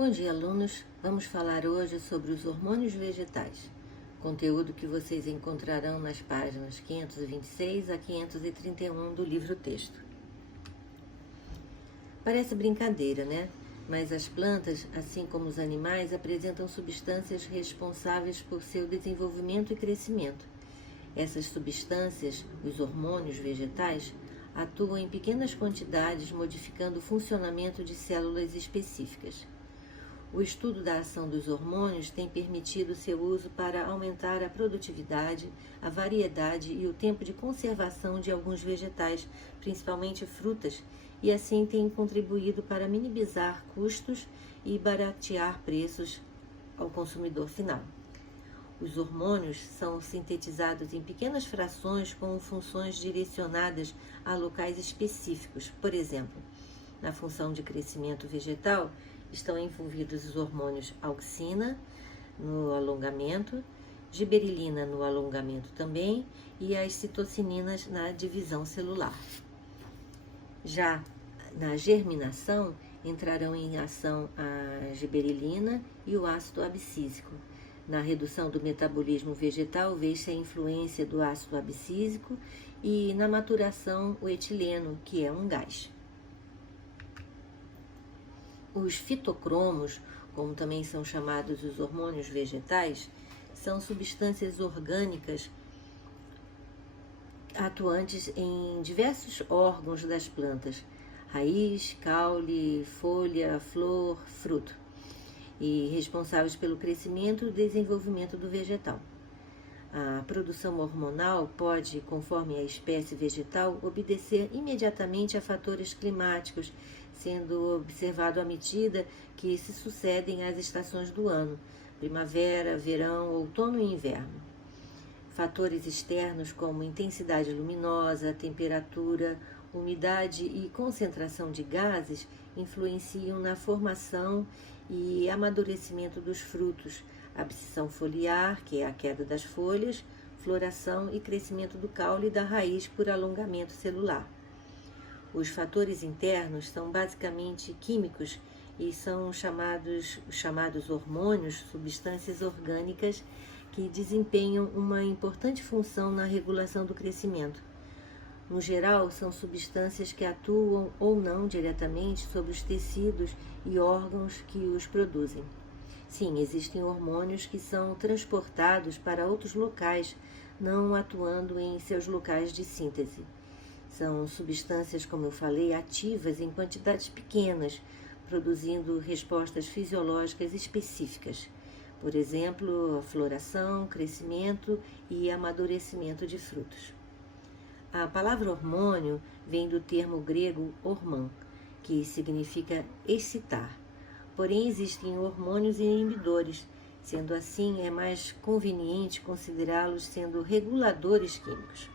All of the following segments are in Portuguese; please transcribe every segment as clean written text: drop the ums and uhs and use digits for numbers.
Bom dia, alunos! Vamos falar hoje sobre os hormônios vegetais, conteúdo que vocês encontrarão nas páginas 526 a 531 do livro-texto. Parece brincadeira, né? Mas as plantas, assim como os animais, apresentam substâncias responsáveis por seu desenvolvimento e crescimento. Essas substâncias, os hormônios vegetais, atuam em pequenas quantidades, modificando o funcionamento de células específicas. O estudo da ação dos hormônios tem permitido seu uso para aumentar a produtividade, a variedade e o tempo de conservação de alguns vegetais, principalmente frutas, e assim tem contribuído para minimizar custos e baratear preços ao consumidor final. Os hormônios são sintetizados em pequenas frações com funções direcionadas a locais específicos. Por exemplo, na função de crescimento vegetal, estão envolvidos os hormônios auxina, no alongamento, giberilina no alongamento também, e as citocininas na divisão celular. Já na germinação, entrarão em ação a giberilina e o ácido abscísico. Na redução do metabolismo vegetal, vê-se a influência do ácido abscísico e na maturação o etileno, que é um gás. Os fitocromos, como também são chamados os hormônios vegetais, são substâncias orgânicas atuantes em diversos órgãos das plantas: raiz, caule, folha, flor, fruto, e responsáveis pelo crescimento e desenvolvimento do vegetal. A produção hormonal pode, conforme a espécie vegetal, obedecer imediatamente a fatores climáticos, sendo observado à medida que se sucedem as estações do ano: primavera, verão, outono e inverno. Fatores externos como intensidade luminosa, temperatura, umidade e concentração de gases influenciam na formação e amadurecimento dos frutos, abscisão foliar, que é a queda das folhas, floração e crescimento do caule e da raiz por alongamento celular. Os fatores internos são basicamente químicos e são os chamados hormônios, substâncias orgânicas que desempenham uma importante função na regulação do crescimento. No geral, são substâncias que atuam ou não diretamente sobre os tecidos e órgãos que os produzem. Sim, existem hormônios que são transportados para outros locais, não atuando em seus locais de síntese. São substâncias, como eu falei, ativas em quantidades pequenas, produzindo respostas fisiológicas específicas. Por exemplo, a floração, crescimento e amadurecimento de frutos. A palavra hormônio vem do termo grego hormon, que significa excitar. Porém, existem hormônios inibidores, sendo assim, é mais conveniente considerá-los sendo reguladores químicos.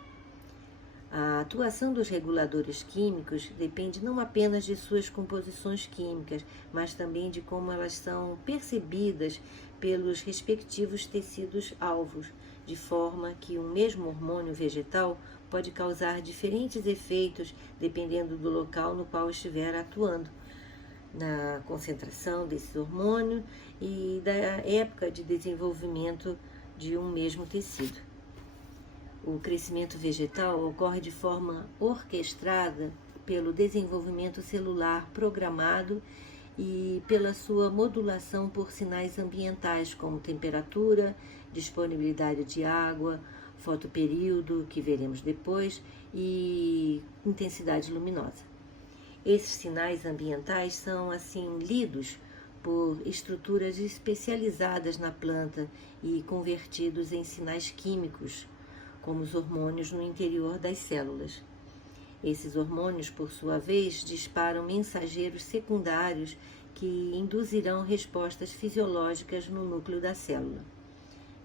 A atuação dos reguladores químicos depende não apenas de suas composições químicas, mas também de como elas são percebidas pelos respectivos tecidos-alvos, de forma que um mesmo hormônio vegetal pode causar diferentes efeitos dependendo do local no qual estiver atuando, na concentração desse hormônio e da época de desenvolvimento de um mesmo tecido. O crescimento vegetal ocorre de forma orquestrada pelo desenvolvimento celular programado e pela sua modulação por sinais ambientais como temperatura, disponibilidade de água, fotoperíodo, que veremos depois, e intensidade luminosa. Esses sinais ambientais são, assim, lidos por estruturas especializadas na planta e convertidos em sinais químicos, como os hormônios no interior das células. Esses hormônios, por sua vez, disparam mensageiros secundários que induzirão respostas fisiológicas no núcleo da célula.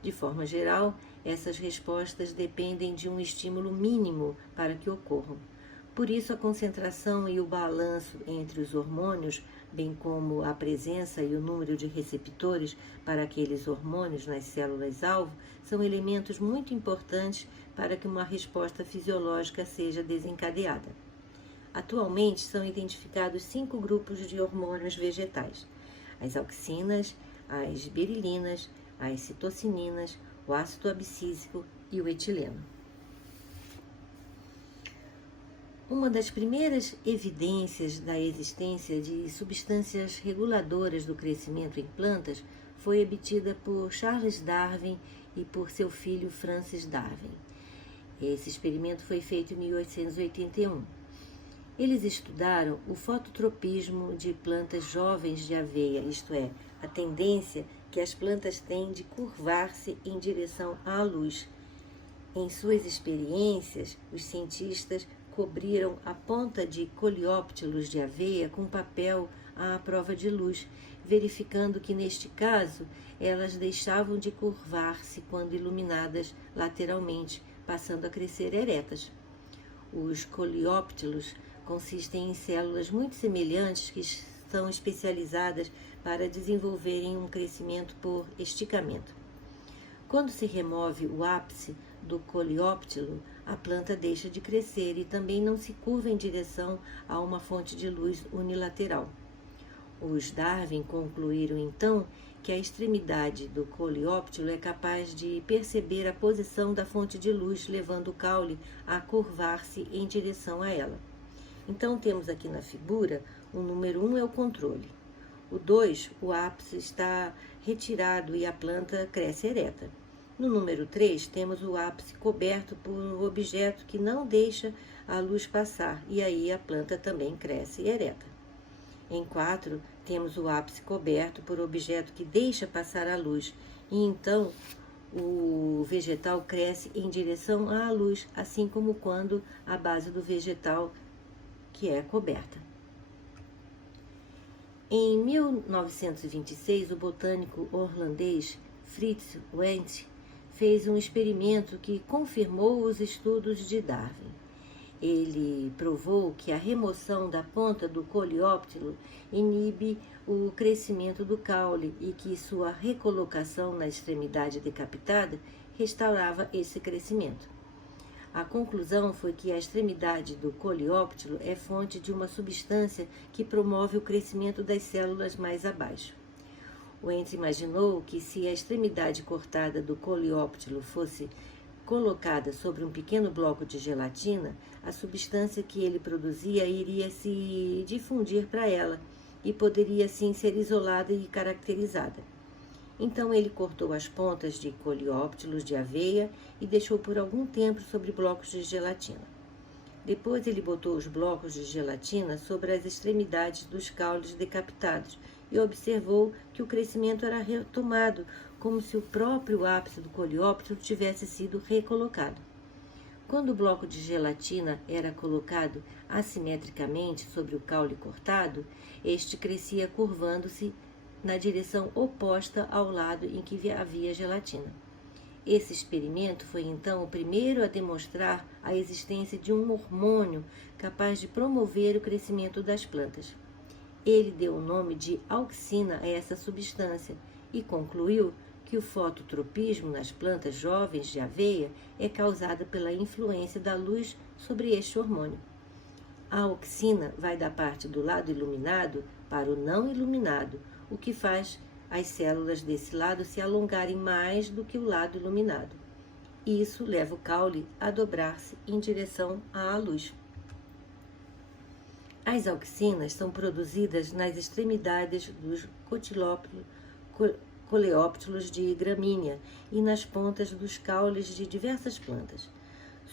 De forma geral, essas respostas dependem de um estímulo mínimo para que ocorram. Por isso, a concentração e o balanço entre os hormônios, bem como a presença e o número de receptores para aqueles hormônios nas células-alvo, são elementos muito importantes para que uma resposta fisiológica seja desencadeada. Atualmente, são identificados 5 grupos de hormônios vegetais: as auxinas, as berilinas, as citocininas, o ácido abscísico e o etileno. Uma das primeiras evidências da existência de substâncias reguladoras do crescimento em plantas foi obtida por Charles Darwin e por seu filho Francis Darwin. Esse experimento foi feito em 1881. Eles estudaram o fototropismo de plantas jovens de aveia, isto é, a tendência que as plantas têm de curvar-se em direção à luz. Em suas experiências, os cientistas cobriram a ponta de coleóptilos de aveia com papel à prova de luz, verificando que, neste caso, elas deixavam de curvar-se quando iluminadas lateralmente, passando a crescer eretas. Os coleóptilos consistem em células muito semelhantes que são especializadas para desenvolverem um crescimento por esticamento. Quando se remove o ápice do coleóptilo, a planta deixa de crescer e também não se curva em direção a uma fonte de luz unilateral. Os Darwin concluíram então que a extremidade do coleóptilo é capaz de perceber a posição da fonte de luz, levando o caule a curvar-se em direção a ela. Então temos aqui na figura, o número 1 é o controle. O 2, o ápice está retirado e a planta cresce ereta. No número 3, temos o ápice coberto por um objeto que não deixa a luz passar, e aí a planta também cresce ereta. Em 4, temos o ápice coberto por objeto que deixa passar a luz, e então o vegetal cresce em direção à luz, assim como quando a base do vegetal que é coberta. Em 1926, o botânico holandês Frits Wentz fez um experimento que confirmou os estudos de Darwin. Ele provou que a remoção da ponta do coleóptilo inibe o crescimento do caule e que sua recolocação na extremidade decapitada restaurava esse crescimento. A conclusão foi que a extremidade do coleóptilo é fonte de uma substância que promove o crescimento das células mais abaixo. Wentz imaginou que se a extremidade cortada do coleóptilo fosse colocada sobre um pequeno bloco de gelatina, a substância que ele produzia iria se difundir para ela e poderia assim ser isolada e caracterizada. Então ele cortou as pontas de coleóptilos de aveia e deixou por algum tempo sobre blocos de gelatina. Depois ele botou os blocos de gelatina sobre as extremidades dos caules decapitados e observou que o crescimento era retomado, como se o próprio ápice do coleóptilo tivesse sido recolocado. Quando o bloco de gelatina era colocado assimetricamente sobre o caule cortado, este crescia curvando-se na direção oposta ao lado em que havia gelatina. Esse experimento foi então o primeiro a demonstrar a existência de um hormônio capaz de promover o crescimento das plantas. Ele deu o nome de auxina a essa substância e concluiu que o fototropismo nas plantas jovens de aveia é causado pela influência da luz sobre este hormônio. A auxina vai da parte do lado iluminado para o não iluminado, o que faz as células desse lado se alongarem mais do que o lado iluminado. Isso leva o caule a dobrar-se em direção à luz. As auxinas são produzidas nas extremidades dos coleóptilos de gramínea e nas pontas dos caules de diversas plantas.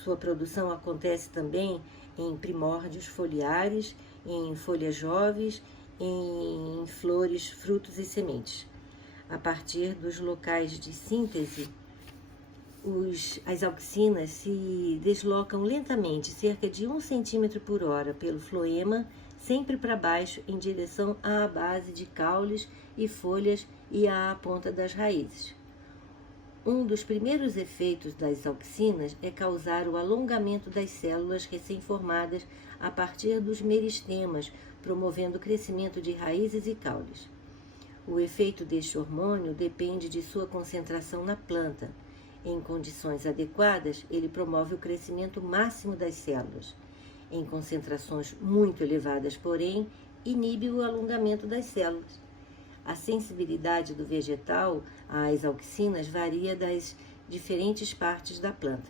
Sua produção acontece também em primórdios foliares, em folhas jovens, em flores, frutos e sementes. A partir dos locais de síntese, as auxinas se deslocam lentamente, cerca de 1 cm por hora, pelo floema, sempre para baixo, em direção à base de caules e folhas e à ponta das raízes. Um dos primeiros efeitos das auxinas é causar o alongamento das células recém-formadas a partir dos meristemas, promovendo o crescimento de raízes e caules. O efeito deste hormônio depende de sua concentração na planta. Em condições adequadas, ele promove o crescimento máximo das células. Em concentrações muito elevadas, porém, inibe o alongamento das células. a sensibilidade do vegetal às auxinas varia das diferentes partes da planta.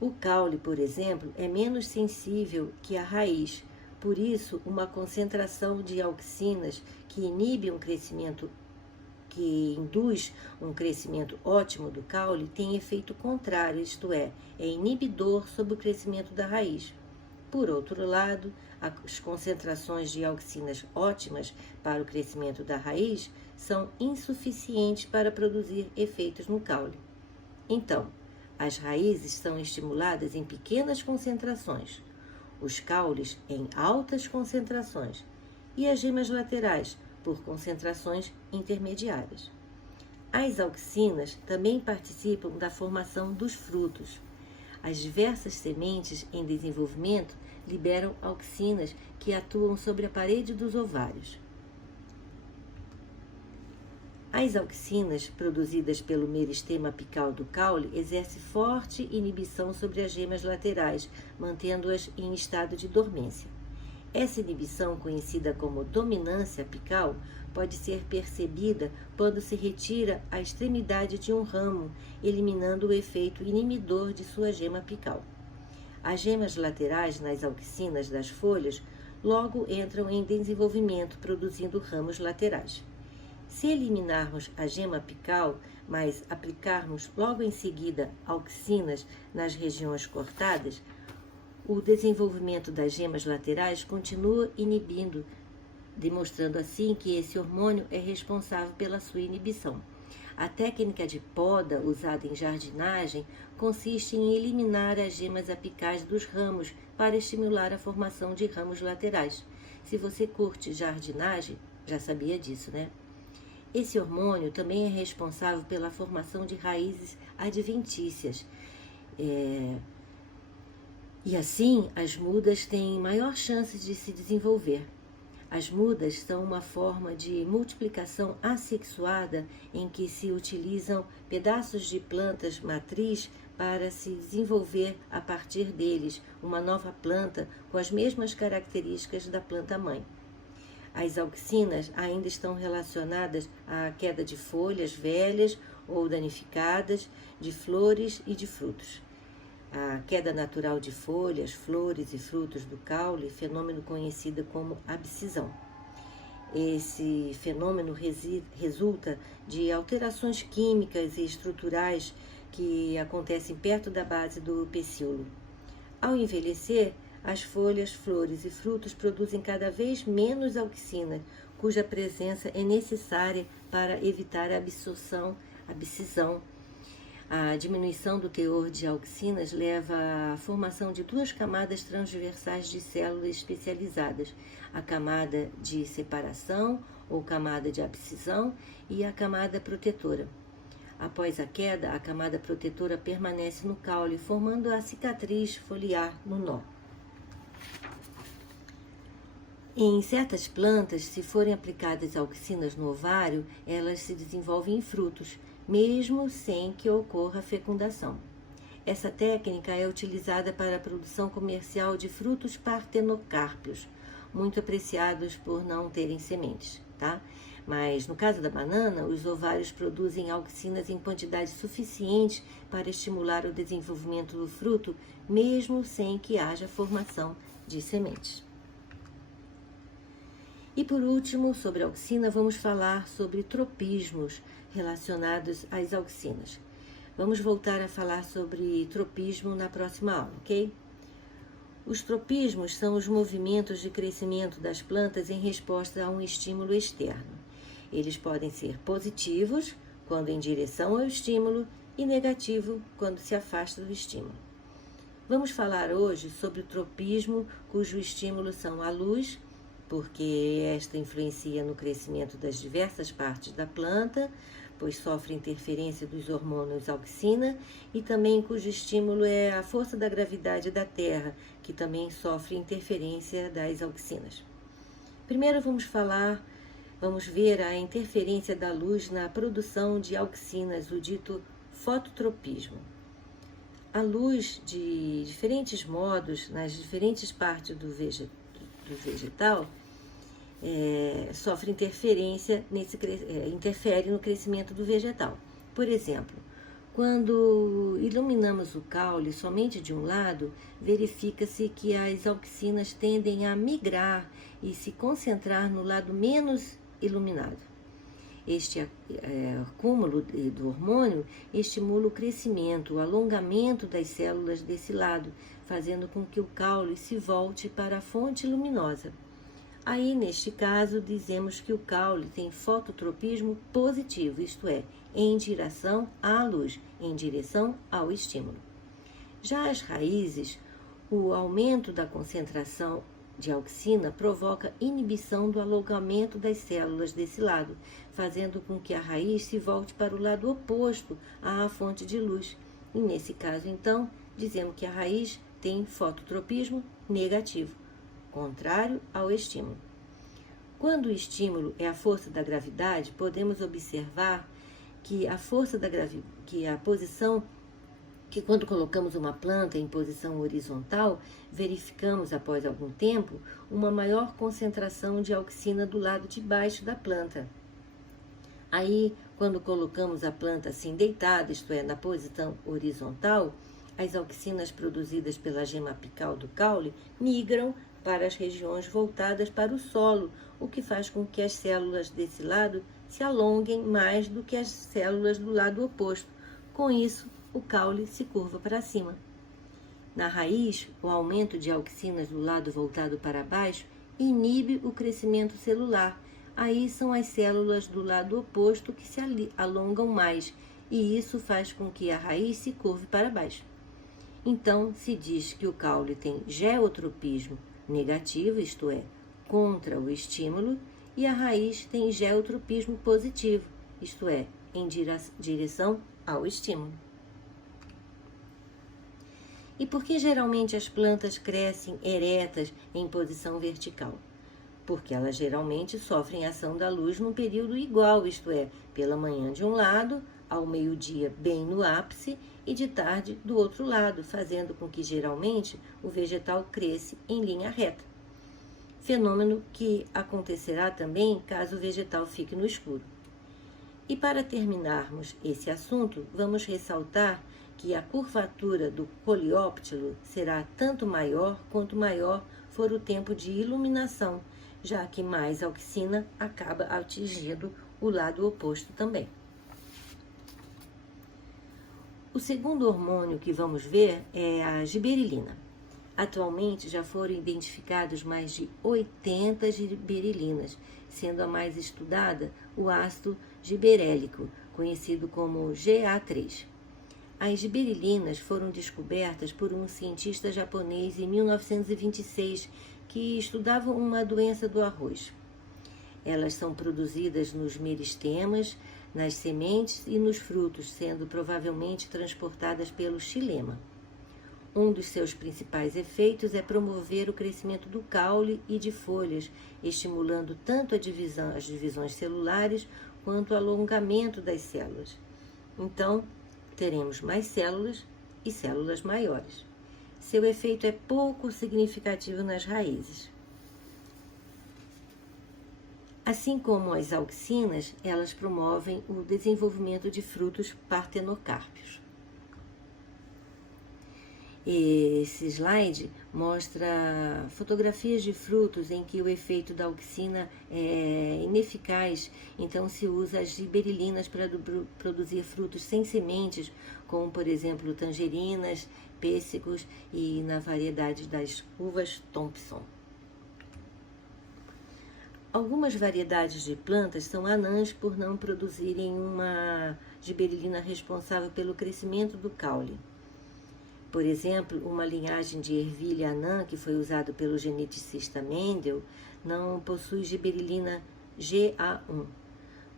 O caule, por exemplo, é menos sensível que a raiz, por isso, uma concentração de auxinas que induz um crescimento ótimo do caule tem efeito contrário, isto é inibidor sobre o crescimento da raiz. Por outro lado, as concentrações de auxinas ótimas para o crescimento da raiz são insuficientes para produzir efeitos no caule. Então, as raízes são estimuladas em pequenas concentrações, os caules em altas concentrações e as gemas laterais por concentrações intermediárias. As auxinas também participam da formação dos frutos. As diversas sementes em desenvolvimento liberam auxinas que atuam sobre a parede dos ovários. As auxinas produzidas pelo meristema apical do caule exercem forte inibição sobre as gemas laterais, mantendo-as em estado de dormência. Essa inibição, conhecida como dominância apical, pode ser percebida quando se retira a extremidade de um ramo, eliminando o efeito inibidor de sua gema apical. As gemas laterais nas auxinas das folhas logo entram em desenvolvimento, produzindo ramos laterais. Se eliminarmos a gema apical, mas aplicarmos logo em seguida auxinas nas regiões cortadas, o desenvolvimento das gemas laterais continua inibindo, demonstrando assim que esse hormônio é responsável pela sua inibição. A técnica de poda usada em jardinagem consiste em eliminar as gemas apicais dos ramos para estimular a formação de ramos laterais. Se você curte jardinagem, já sabia disso, né? Esse hormônio também é responsável pela formação de raízes adventícias. E assim, as mudas têm maior chance de se desenvolver. As mudas são uma forma de multiplicação assexuada em que se utilizam pedaços de plantas matriz para se desenvolver a partir deles uma nova planta com as mesmas características da planta mãe. As auxinas ainda estão relacionadas à queda de folhas velhas ou danificadas, de flores e de frutos. A queda natural de folhas, flores e frutos do caule, fenômeno conhecido como abscisão. Esse fenômeno resulta de alterações químicas e estruturais que acontecem perto da base do pecíolo. Ao envelhecer, as folhas, flores e frutos produzem cada vez menos auxina, cuja presença é necessária para evitar a abscisão. A diminuição do teor de auxinas leva à formação de duas camadas transversais de células especializadas, a camada de separação ou camada de abscisão e a camada protetora. Após a queda, a camada protetora permanece no caule, formando a cicatriz foliar no nó. Em certas plantas, se forem aplicadas auxinas no ovário, elas se desenvolvem em frutos, mesmo sem que ocorra fecundação. Essa técnica é utilizada para a produção comercial de frutos partenocárpios, muito apreciados por não terem sementes, tá? Mas no caso da banana, os ovários produzem auxinas em quantidade suficiente para estimular o desenvolvimento do fruto, mesmo sem que haja formação de sementes. E por último, sobre a auxina, vamos falar sobre tropismos relacionados às auxinas. Vamos voltar a falar sobre tropismo na próxima aula, ok? Os tropismos são os movimentos de crescimento das plantas em resposta a um estímulo externo. Eles podem ser positivos, quando em direção ao estímulo, e negativo, quando se afasta do estímulo. Vamos falar hoje sobre o tropismo, cujo estímulo são a luz, porque esta influencia no crescimento das diversas partes da planta, pois sofre interferência dos hormônios auxina, e também cujo estímulo é a força da gravidade da Terra, que também sofre interferência das auxinas. Primeiro vamos ver a interferência da luz na produção de auxinas, o dito fototropismo. A luz, de diferentes modos, nas diferentes partes do vegetal, sofre interferência, interfere no crescimento do vegetal. Por exemplo, quando iluminamos o caule somente de um lado, verifica-se que as auxinas tendem a migrar e se concentrar no lado menos iluminado. Este acúmulo do hormônio estimula o crescimento, o alongamento das células desse lado, fazendo com que o caule se volte para a fonte luminosa. Aí, neste caso, dizemos que o caule tem fototropismo positivo, isto é, em direção à luz, em direção ao estímulo. Já as raízes, o aumento da concentração de auxina provoca inibição do alongamento das células desse lado, fazendo com que a raiz se volte para o lado oposto à fonte de luz. E nesse caso, então, dizemos que a raiz tem fototropismo negativo, contrário ao estímulo. Quando o estímulo é a força da gravidade, podemos observar que a força da que quando colocamos uma planta em posição horizontal, verificamos após algum tempo uma maior concentração de auxina do lado de baixo da planta. Aí, quando colocamos a planta assim deitada, isto é, na posição horizontal, as auxinas produzidas pela gema apical do caule migram para as regiões voltadas para o solo, o que faz com que as células desse lado se alonguem mais do que as células do lado oposto. Com isso, o caule se curva para cima. Na raiz, o aumento de auxinas do lado voltado para baixo inibe o crescimento celular. Aí são as células do lado oposto que se alongam mais, e isso faz com que a raiz se curve para baixo. Então, se diz que o caule tem geotropismo negativo, isto é, contra o estímulo, e a raiz tem geotropismo positivo, isto é, em direção ao estímulo. E por que geralmente as plantas crescem eretas em posição vertical? Porque elas geralmente sofrem ação da luz num período igual, isto é, pela manhã de um lado, ao meio-dia bem no ápice e de tarde do outro lado, fazendo com que geralmente o vegetal cresça em linha reta. Fenômeno que acontecerá também caso o vegetal fique no escuro. E para terminarmos esse assunto, vamos ressaltar que a curvatura do coleóptilo será tanto maior quanto maior for o tempo de iluminação, já que mais auxina acaba atingindo o lado oposto também. O segundo hormônio que vamos ver é a giberilina. Atualmente já foram identificados mais de 80 giberilinas, sendo a mais estudada o ácido giberélico, conhecido como GA3. As giberilinas foram descobertas por um cientista japonês em 1926 que estudava uma doença do arroz. Elas são produzidas nos meristemas, nas sementes e nos frutos, sendo provavelmente transportadas pelo xilema. Um dos seus principais efeitos é promover o crescimento do caule e de folhas, estimulando tanto as divisões celulares quanto o alongamento das células. Então, teremos mais células e células maiores. Seu efeito é pouco significativo nas raízes. Assim como as auxinas, elas promovem o desenvolvimento de frutos partenocárpios. Esse slide mostra fotografias de frutos em que o efeito da auxina é ineficaz, então se usa as giberilinas para produzir frutos sem sementes, como por exemplo tangerinas, pêssegos e na variedade das uvas Thompson. Algumas variedades de plantas são anãs por não produzirem uma giberilina responsável pelo crescimento do caule. Por exemplo, uma linhagem de ervilha anã, que foi usado pelo geneticista Mendel, não possui giberilina GA1.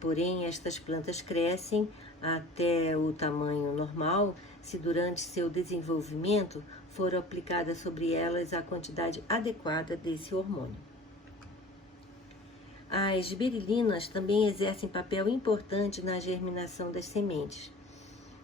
Porém, estas plantas crescem até o tamanho normal se durante seu desenvolvimento for aplicada sobre elas a quantidade adequada desse hormônio. As giberilinas também exercem papel importante na germinação das sementes.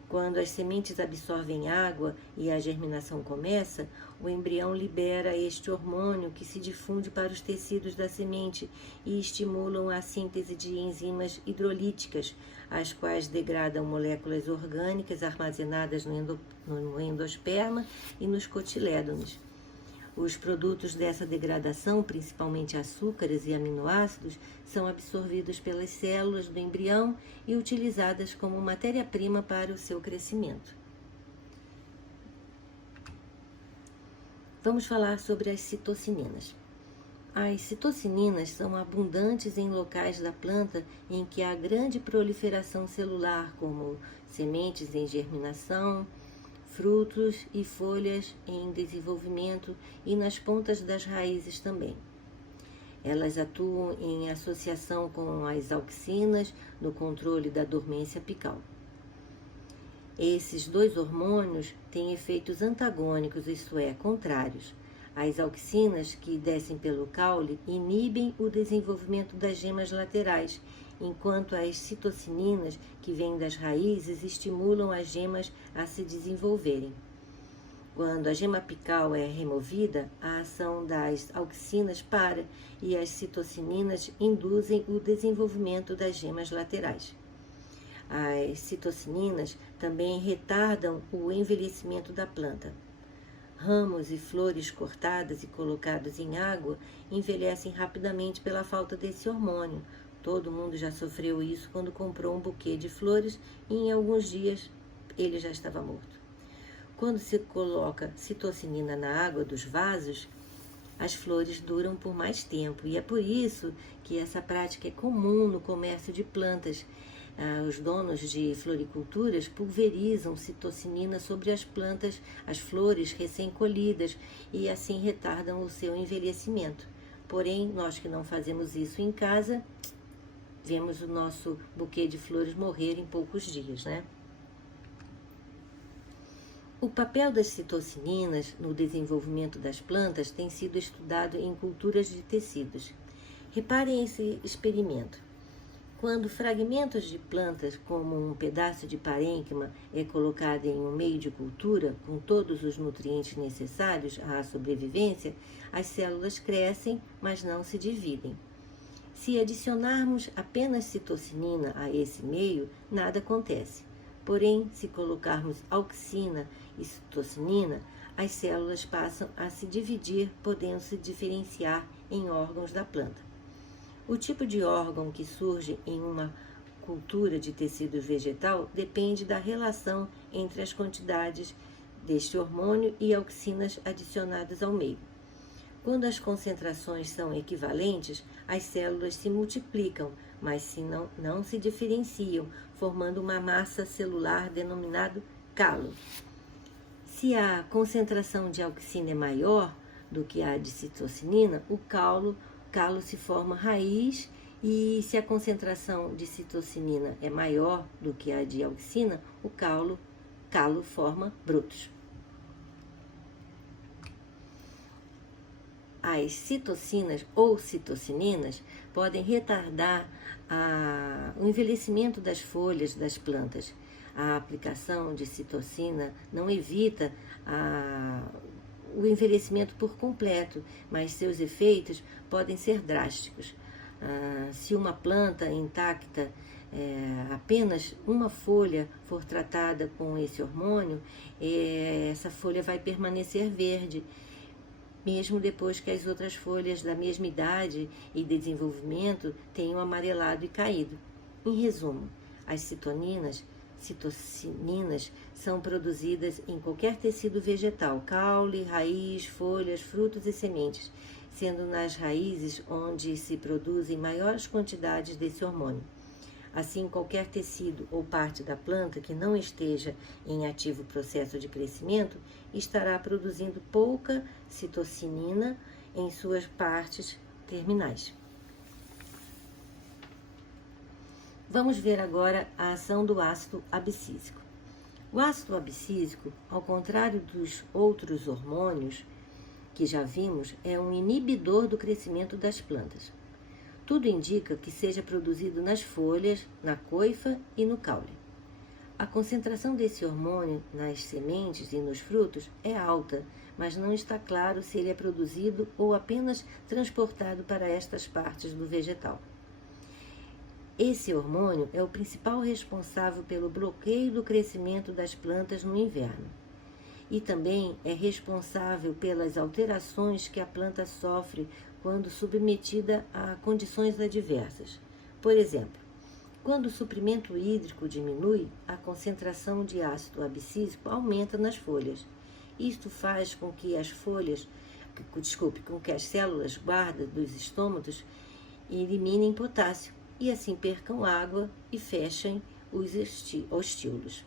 Quando as sementes absorvem água e a germinação começa, o embrião libera este hormônio que se difunde para os tecidos da semente e estimulam a síntese de enzimas hidrolíticas, as quais degradam moléculas orgânicas armazenadas no endosperma e nos cotilédones. Os produtos dessa degradação, principalmente açúcares e aminoácidos, são absorvidos pelas células do embrião e utilizadas como matéria-prima para o seu crescimento. Vamos falar sobre as citocininas. As citocininas são abundantes em locais da planta em que há grande proliferação celular, como sementes em germinação, frutos e folhas em desenvolvimento e nas pontas das raízes também. Elas atuam em associação com as auxinas no controle da dormência apical. Esses dois hormônios têm efeitos antagônicos, isto é, contrários. As auxinas, que descem pelo caule, inibem o desenvolvimento das gemas laterais, enquanto as citocininas, que vêm das raízes, estimulam as gemas a se desenvolverem. Quando a gema apical é removida, a ação das auxinas para e as citocininas induzem o desenvolvimento das gemas laterais. As citocininas também retardam o envelhecimento da planta. Ramos e flores cortadas e colocados em água envelhecem rapidamente pela falta desse hormônio. Todo mundo já sofreu isso quando comprou um buquê de flores e em alguns dias ele já estava morto. Quando se coloca citocinina na água dos vasos, as flores duram por mais tempo e é por isso que essa prática é comum no comércio de plantas. Os donos de floriculturas pulverizam citocinina sobre as plantas, as flores recém-colhidas e assim retardam o seu envelhecimento. Porém, nós que não fazemos isso em casa, vemos o nosso buquê de flores morrer em poucos dias, né? O papel das citocininas no desenvolvimento das plantas tem sido estudado em culturas de tecidos. Reparem esse experimento. Quando fragmentos de plantas, como um pedaço de parênquima, é colocado em um meio de cultura, com todos os nutrientes necessários à sobrevivência, as células crescem, mas não se dividem. Se adicionarmos apenas citocinina a esse meio, nada acontece. Porém, se colocarmos auxina e citocinina, as células passam a se dividir, podendo se diferenciar em órgãos da planta. O tipo de órgão que surge em uma cultura de tecido vegetal depende da relação entre as quantidades deste hormônio e auxinas adicionadas ao meio. Quando as concentrações são equivalentes, as células se multiplicam, mas não se diferenciam, formando uma massa celular denominada calo. Se a concentração de auxina é maior do que a de citocinina, o calo se forma raiz, e se a concentração de citocinina é maior do que a de auxina, o calo forma brotos. As citocinas ou citocininas podem retardar o envelhecimento das folhas das plantas. A aplicação de citocina não evita o envelhecimento por completo, mas seus efeitos podem ser drásticos. Se uma planta intacta, apenas uma folha for tratada com esse hormônio, essa folha vai permanecer verde, mesmo depois que as outras folhas da mesma idade e desenvolvimento tenham amarelado e caído. Em resumo, as citocininas são produzidas em qualquer tecido vegetal, caule, raiz, folhas, frutos e sementes, sendo nas raízes onde se produzem maiores quantidades desse hormônio. Assim, qualquer tecido ou parte da planta que não esteja em ativo processo de crescimento estará produzindo pouca citocinina em suas partes terminais. Vamos ver agora a ação do ácido abscísico. O ácido abscísico, ao contrário dos outros hormônios que já vimos, é um inibidor do crescimento das plantas. Tudo indica que seja produzido nas folhas, na coifa e no caule. A concentração desse hormônio nas sementes e nos frutos é alta, mas não está claro se ele é produzido ou apenas transportado para estas partes do vegetal. Esse hormônio é o principal responsável pelo bloqueio do crescimento das plantas no inverno e também é responsável pelas alterações que a planta sofre quando submetida a condições adversas. Por exemplo, quando o suprimento hídrico diminui, a concentração de ácido abscísico aumenta nas folhas. Isto faz com que com que as células guarda dos estômatos eliminem potássio e assim percam água e fechem os ostíolos.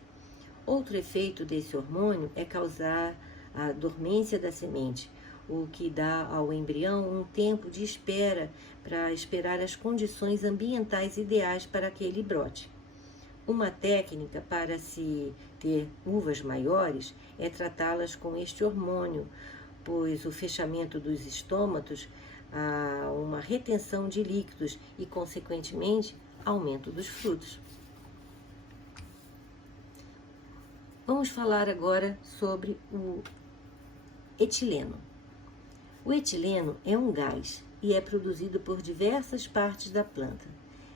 Outro efeito desse hormônio é causar a dormência da semente, o que dá ao embrião um tempo de espera para esperar as condições ambientais ideais para aquele brote. Uma técnica para se ter uvas maiores é tratá-las com este hormônio, pois o fechamento dos estômatos há uma retenção de líquidos e, consequentemente, aumento dos frutos. Vamos falar agora sobre o etileno. O etileno é um gás e é produzido por diversas partes da planta.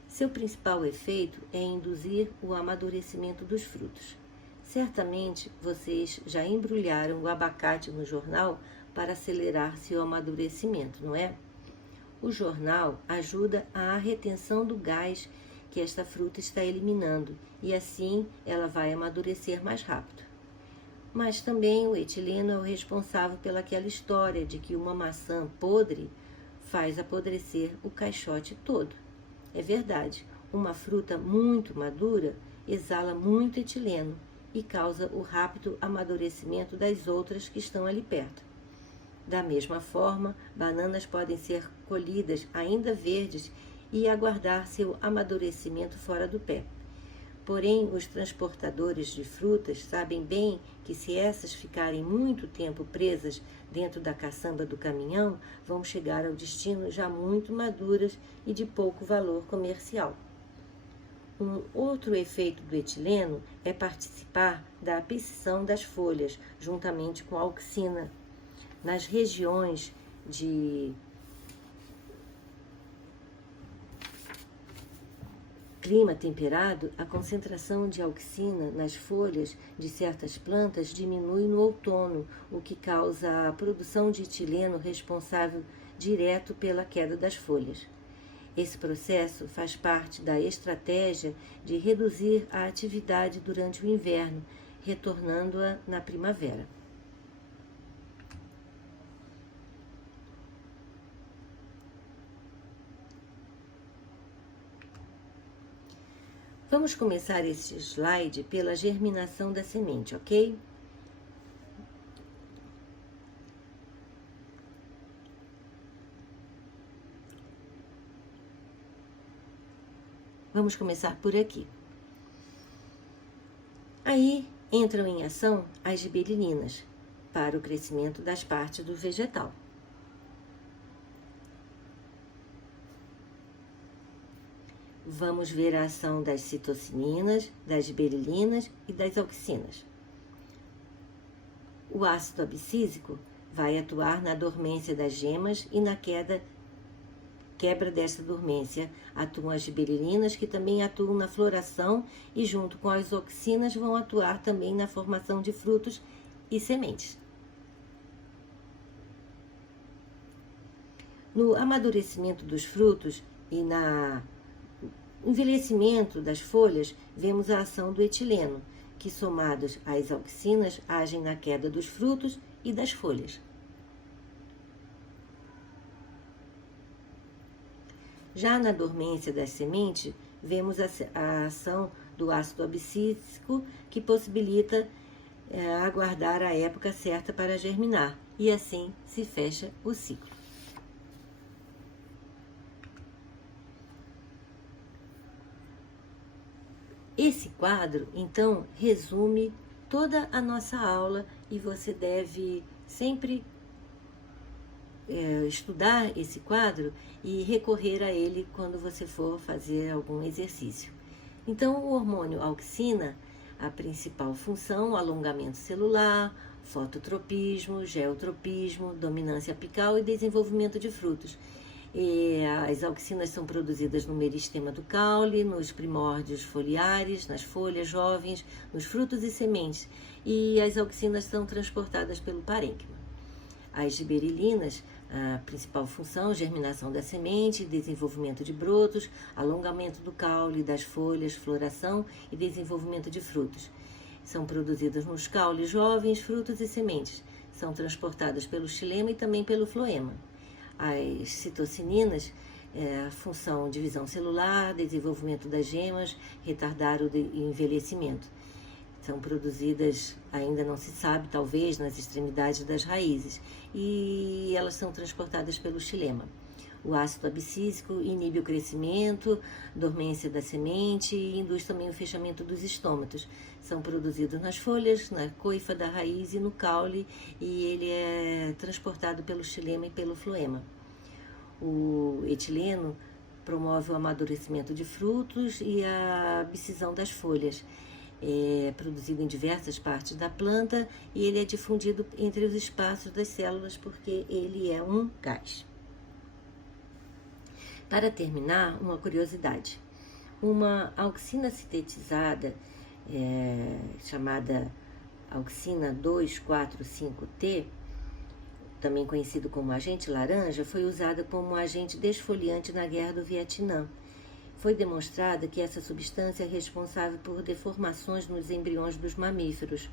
Seu principal efeito é induzir o amadurecimento dos frutos. Certamente vocês já embrulharam o abacate no jornal para acelerar seu amadurecimento, não é? O jornal ajuda à retenção do gás que esta fruta está eliminando e assim ela vai amadurecer mais rápido. Mas também o etileno é o responsável pelaquela história de que uma maçã podre faz apodrecer o caixote todo. É verdade, uma fruta muito madura exala muito etileno e causa o rápido amadurecimento das outras que estão ali perto. Da mesma forma, bananas podem ser colhidas ainda verdes e aguardar seu amadurecimento fora do pé. Porém, os transportadores de frutas sabem bem que se essas ficarem muito tempo presas dentro da caçamba do caminhão, vão chegar ao destino já muito maduras e de pouco valor comercial. Um outro efeito do etileno é participar da abscisão das folhas, juntamente com a auxina. Nas regiões de clima temperado, a concentração de auxina nas folhas de certas plantas diminui no outono, o que causa a produção de etileno responsável direto pela queda das folhas. Esse processo faz parte da estratégia de reduzir a atividade durante o inverno, retornando-a na primavera. Vamos começar esse slide pela germinação da semente, ok? Vamos começar por aqui. Aí entram em ação as gibberelinas para o crescimento das partes do vegetal. Vamos ver a ação das citocininas, das gibberelinas e das auxinas. O ácido abscísico vai atuar na dormência das gemas e na quebra desta dormência atuam as gibberelinas, que também atuam na floração e junto com as auxinas vão atuar também na formação de frutos e sementes. No amadurecimento dos frutos e na envelhecimento das folhas, vemos a ação do etileno, que somados às auxinas agem na queda dos frutos e das folhas. Já na dormência das sementes, vemos a ação do ácido abscísico, que possibilita aguardar a época certa para germinar, e assim se fecha o ciclo. Esse quadro, então, resume toda a nossa aula e você deve sempre estudar esse quadro e recorrer a ele quando você for fazer algum exercício. Então, o hormônio auxina A principal função: alongamento celular, fototropismo, geotropismo, dominância apical e desenvolvimento de frutos. As auxinas são produzidas no meristema do caule, nos primórdios foliares, nas folhas jovens, nos frutos e sementes, e as auxinas são transportadas pelo parênquima. As giberilinas, a principal função: germinação da semente, desenvolvimento de brotos, alongamento do caule, das folhas, floração e desenvolvimento de frutos. São produzidas nos caules jovens, frutos e sementes. São transportadas pelo xilema e também pelo floema. As citocininas, a função: divisão celular, desenvolvimento das gemas, retardar o envelhecimento. São produzidas, ainda não se sabe, talvez, nas extremidades das raízes, e elas são transportadas pelo xilema. O ácido abscísico inibe o crescimento, dormência da semente e induz também o fechamento dos estômatos. São produzidos nas folhas, na coifa da raiz e no caule, e ele é transportado pelo xilema e pelo floema. O etileno promove o amadurecimento de frutos e a abscisão das folhas. É produzido em diversas partes da planta e ele é difundido entre os espaços das células porque ele é um gás. Para terminar, uma curiosidade. Uma auxina sintetizada, chamada auxina 2,4,5-T, também conhecido como agente laranja, foi usada como agente desfoliante na Guerra do Vietnã. Foi demonstrado que essa substância é responsável por deformações nos embriões dos mamíferos.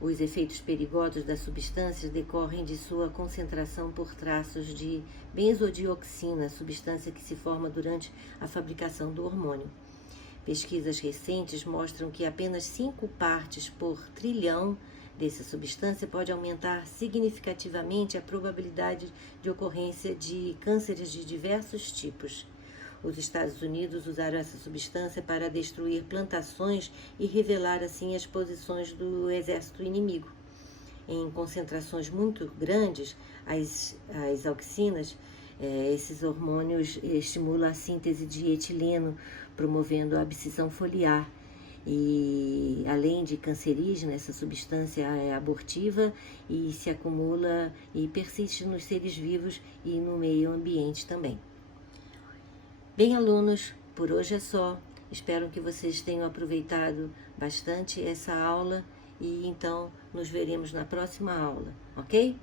Os efeitos perigosos da substância decorrem de sua concentração por traços de benzodioxina, substância que se forma durante a fabricação do hormônio. Pesquisas recentes mostram que apenas 5 partes por trilhão dessa substância pode aumentar significativamente a probabilidade de ocorrência de cânceres de diversos tipos. Os Estados Unidos usaram essa substância para destruir plantações e revelar assim as posições do exército inimigo. Em concentrações muito grandes, as auxinas, esses hormônios estimulam a síntese de etileno, promovendo a abscisão foliar. E além de cancerígena, essa substância é abortiva e se acumula e persiste nos seres vivos e no meio ambiente também. Bem, alunos, por hoje é só. Espero que vocês tenham aproveitado bastante essa aula e então nos veremos na próxima aula, ok?